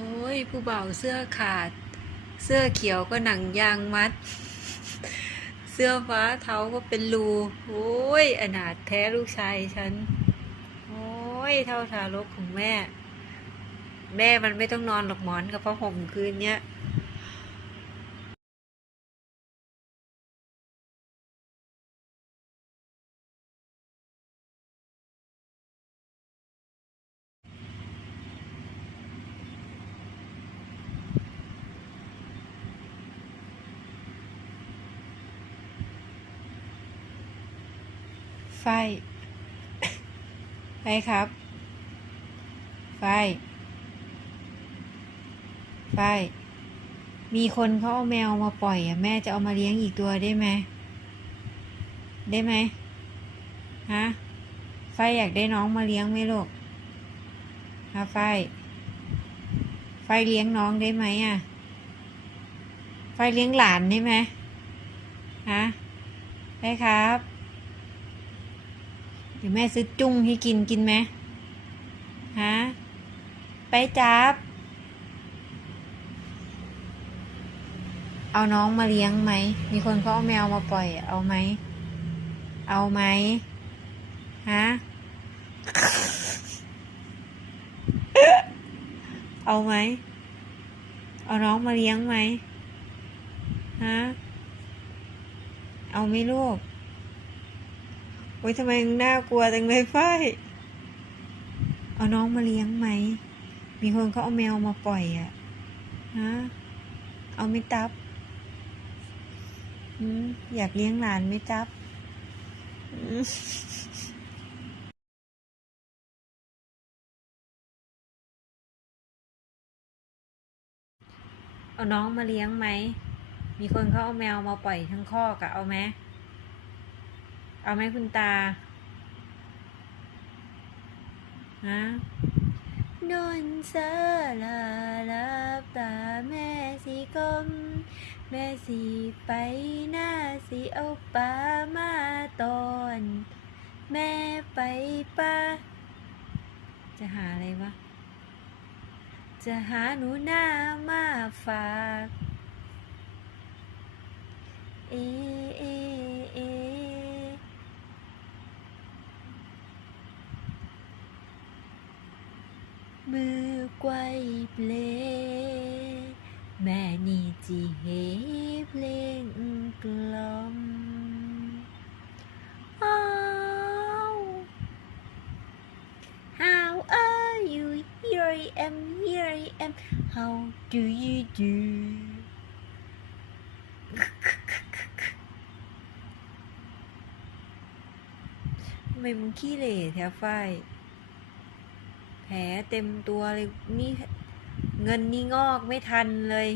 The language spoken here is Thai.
อ้ยผู้บ่าวเสื้อขาด เสื้อเขียวก็หนังยางมัด เสื้อฟ้าเท้าก็เป็นรูโอ้ยอนาถแท้ลูกชายฉัน โอ้ยเท่าทารกของแม่ แม่มันไม่ต้องนอนหรอกหมอนกับผ้าห่มคืนเนี้ย ไฟ ไฟครับ ไฟ ไฟ มีคนเขาเอาแมวมาปล่อยอะ แม่จะเอามาเลี้ยงอีกตัวได้ไหม ได้ไหมฮะ ไฟอยากได้น้องมาเลี้ยงไหมลูกฮะไฟ ไฟเลี้ยงน้องได้ไหมอะ ไฟเลี้ยงหลานได้ไหมฮะได้ครับ ดี๋ยวแม่ซื้อจุ้งให้กินกินไหมฮะไปจับ เอาน้องมาเลี้ยงไหม มีคนเขาเอาแมวมาปล่อย เอาไหม เอาไหมฮะเอาไหม เอาน้องมาเลี้ยงไหมฮะ เอาไหมลูก อ๊ยทำไมน่ากลัวจังเลยฝ้ายเอาน้องมาเลี้ยงไหม มีคนเขาเอาแมวมาปล่อยอะฮะเอาไม่ตับอยากเลี้ยงหลานไม่จับเอาน้องมาเลี้ยงไหม มีคนเขาเอาแมวมาปล่อยทั้งคอกะเอาไหม เอาไหมคุณตาฮะนอนสลาลับตาแม่สีกลมแม่สีไปหน้าสีเอาปลามาตอนแม่ไปป้าจะหาอะไรวะ จะหาหนูหน้ามาฝากอเอเอ มือไกวเพลงแม่นี่จีเฮเพลงกล่อมอ้าว How are you here I am here I am How do you do ไมมึงขี้เหร่แท้ฝ้าย แผลเต็มตัวเลยนี่เงินนี่งอกไม่ทันเลย